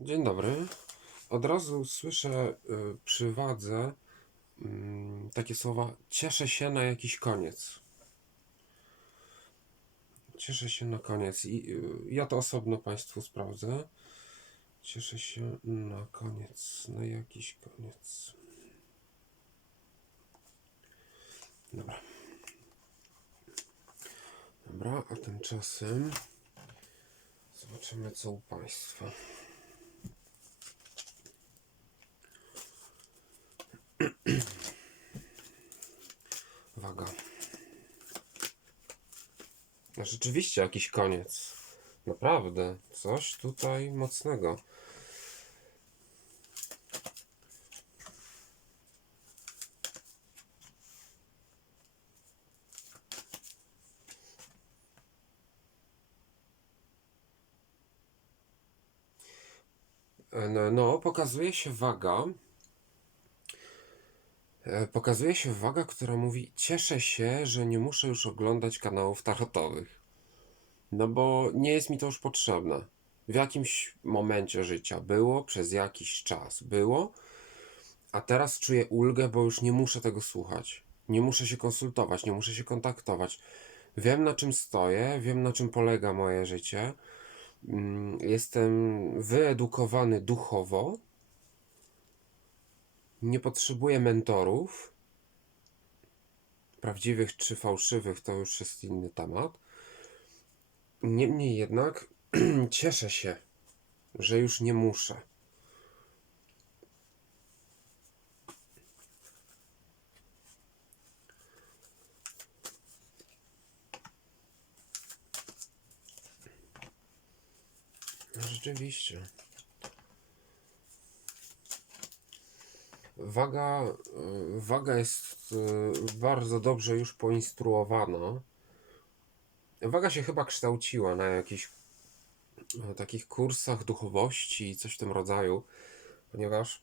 Dzień dobry. Od razu słyszę y, przy wadze mm, takie słowa cieszę się na jakiś koniec. Cieszę się na koniec i y, ja to osobno Państwu sprawdzę. Cieszę się na koniec, na jakiś koniec. Dobra. Dobra, a tymczasem zobaczymy co u Państwa. Waga. No Rzeczywiście jakiś koniec. Naprawdę. Coś tutaj mocnego. E, No, no pokazuje się waga. E, Pokazuje się waga, która mówi: Cieszę się, że nie muszę już oglądać kanałów tarotowych. No bo nie jest mi to już potrzebne. W jakimś momencie życia było, przez jakiś czas było, a teraz czuję ulgę, bo już nie muszę tego słuchać. Nie muszę się konsultować, nie muszę się kontaktować. Wiem na czym stoję, wiem na czym polega moje życie. Mm, Jestem wyedukowany duchowo. Nie potrzebuję mentorów. Prawdziwych czy fałszywych to już jest inny temat. Niemniej jednak cieszę się, że już nie muszę. No Rzeczywiście. Waga, y, waga jest y, bardzo dobrze już poinstruowana. Waga się chyba kształciła na jakichś e, takich kursach duchowości i coś w tym rodzaju, ponieważ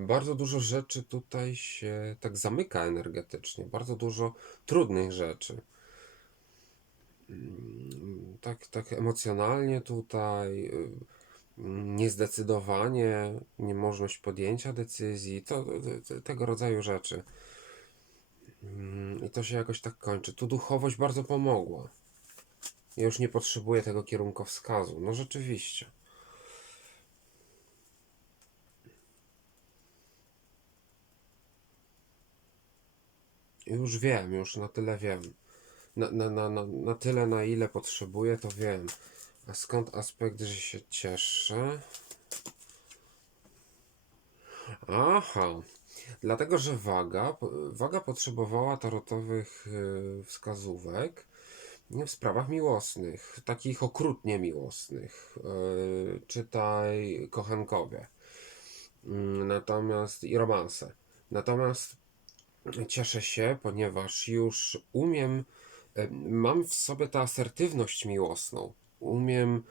bardzo dużo rzeczy tutaj się tak zamyka energetycznie, bardzo dużo trudnych rzeczy. Mm, Tak, tak emocjonalnie tutaj, y, niezdecydowanie, niemożność podjęcia decyzji, to, to, tego rodzaju rzeczy. Mm, I to się jakoś tak kończy. Tu duchowość bardzo pomogła. Ja już nie potrzebuję tego kierunkowskazu. No rzeczywiście. Już wiem, już na tyle wiem. Na, na, na, na, na tyle, na ile potrzebuję, to wiem. A skąd aspekt, że się cieszę? Aha. Dlatego, że waga, waga potrzebowała tarotowych y, wskazówek w sprawach miłosnych, takich okrutnie miłosnych. y, Czytaj kochankowie. Mm, Natomiast i romanse. Natomiast cieszę się, ponieważ już umiem, e, mam w sobie tę asertywność miłosną. Umiem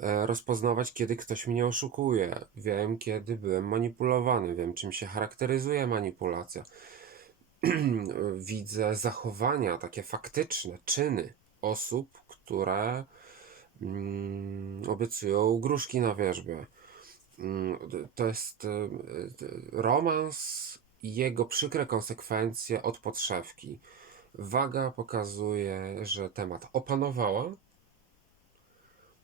e, rozpoznawać, kiedy ktoś mnie oszukuje. Wiem, kiedy byłem manipulowany. Wiem, czym się charakteryzuje manipulacja. Widzę zachowania takie faktyczne, czyny osób, które mm, obiecują gruszki na wierzbie. Mm, To jest e, e, romans i jego przykre konsekwencje od podszewki. Waga pokazuje, że temat opanowała.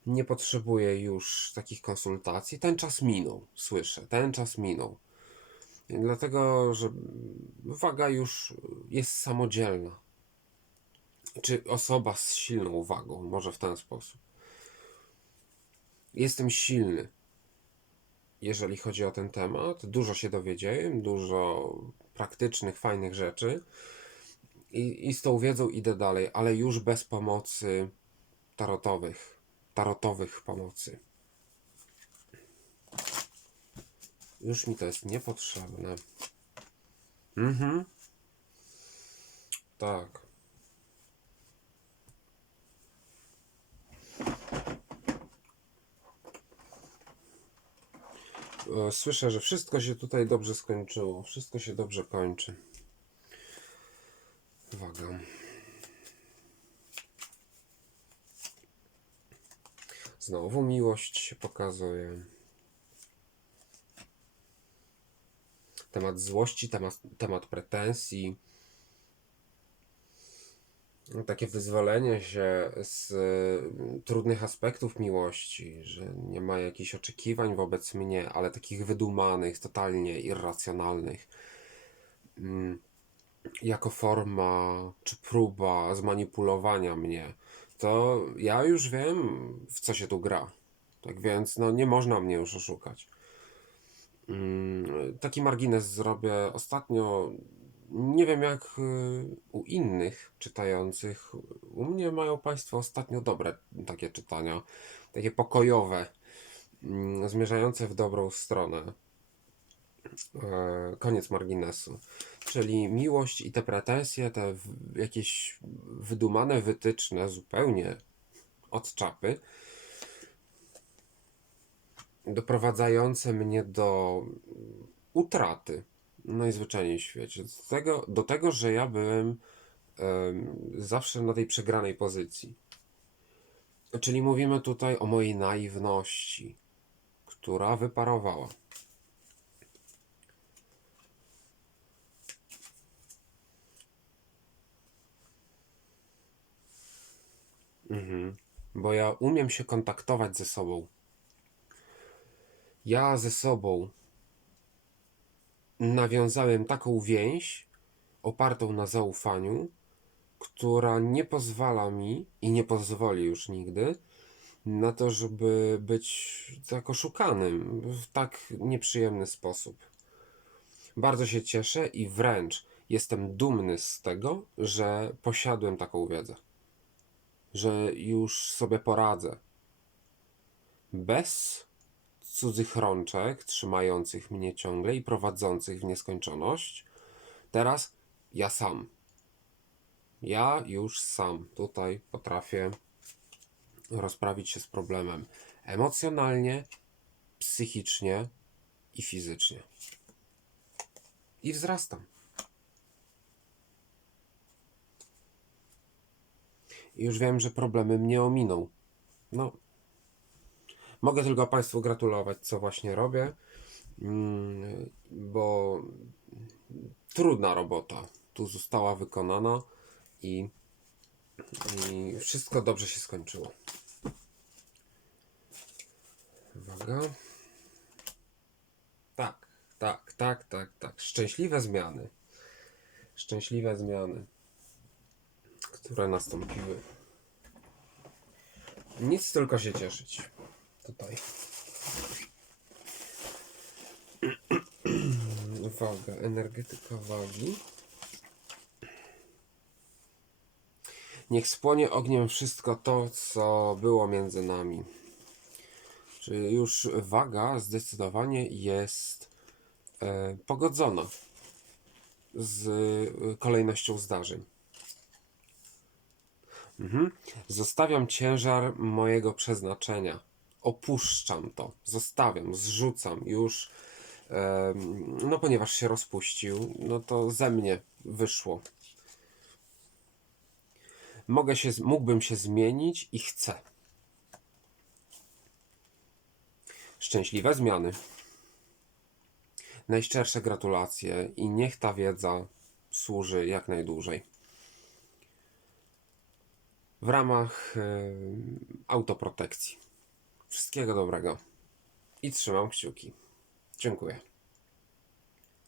Nie potrzebuje już takich konsultacji. Ten czas minął, słyszę, ten czas minął. Dlatego, że waga już jest samodzielna. Czy osoba z silną wagą, może w ten sposób. Jestem silny, jeżeli chodzi o ten temat. Dużo się dowiedziałem, dużo praktycznych, fajnych rzeczy. I, I z tą wiedzą idę dalej, ale już bez pomocy tarotowych, tarotowych pomocy. Już mi to jest niepotrzebne. Mhm. Tak. E, Słyszę, że wszystko się tutaj dobrze skończyło. Wszystko się dobrze kończy. Uwaga. Znowu miłość się pokazuje. Temat złości, temat, temat pretensji. Takie wyzwolenie się z y, trudnych aspektów miłości, że nie ma jakichś oczekiwań wobec mnie, ale takich wydumanych, totalnie irracjonalnych. Mm, jako forma czy próba zmanipulowania mnie, to ja już wiem, w co się tu gra. Tak więc, no nie można mnie już oszukać. Mm, Taki margines zrobię. Ostatnio nie wiem jak y, u innych czytających. U mnie mają Państwo ostatnio dobre takie czytania, takie pokojowe, mm, zmierzające w dobrą stronę. E, Koniec marginesu. Czyli miłość i te pretensje, te jakieś wydumane wytyczne, zupełnie od czapy, doprowadzające mnie do utraty najzwyczajniej w świecie. Do tego, do tego że ja byłem em, zawsze na tej przegranej pozycji. Czyli mówimy tutaj o mojej naiwności, która wyparowała. Mhm. Bo ja umiem się kontaktować ze sobą. Ja ze sobą nawiązałem taką więź opartą na zaufaniu, która nie pozwala mi i nie pozwoli już nigdy na to, żeby być tak oszukanym w tak nieprzyjemny sposób. Bardzo się cieszę i wręcz jestem dumny z tego, że posiadłem taką wiedzę, że już sobie poradzę bez cudzych rączek trzymających mnie ciągle i prowadzących w nieskończoność. Teraz ja sam. Ja już sam tutaj potrafię rozprawić się z problemem emocjonalnie, psychicznie i fizycznie. I wzrastam. I już wiem, że problemy mnie ominą. No, Mogę tylko Państwu gratulować, co właśnie robię, mm, bo trudna robota tu została wykonana i, i wszystko dobrze się skończyło. Uwaga. Tak, tak, tak, tak, tak. Szczęśliwe zmiany. Szczęśliwe zmiany, które nastąpiły. Nic tylko się cieszyć tutaj. Waga, energetyka wagi. Niech spłonie ogniem wszystko to, co było między nami. Czyli już waga zdecydowanie jest e, pogodzona z e, kolejnością zdarzeń. Mhm. Zostawiam ciężar mojego przeznaczenia. Opuszczam to, zostawiam, zrzucam już. no, ponieważ się rozpuścił, no to ze mnie wyszło. Mogę się, mógłbym się zmienić i chcę. Szczęśliwe zmiany. Najszczersze gratulacje i niech ta wiedza służy jak najdłużej w ramach e, autoprotekcji. Wszystkiego dobrego i trzymam kciuki. Dziękuję.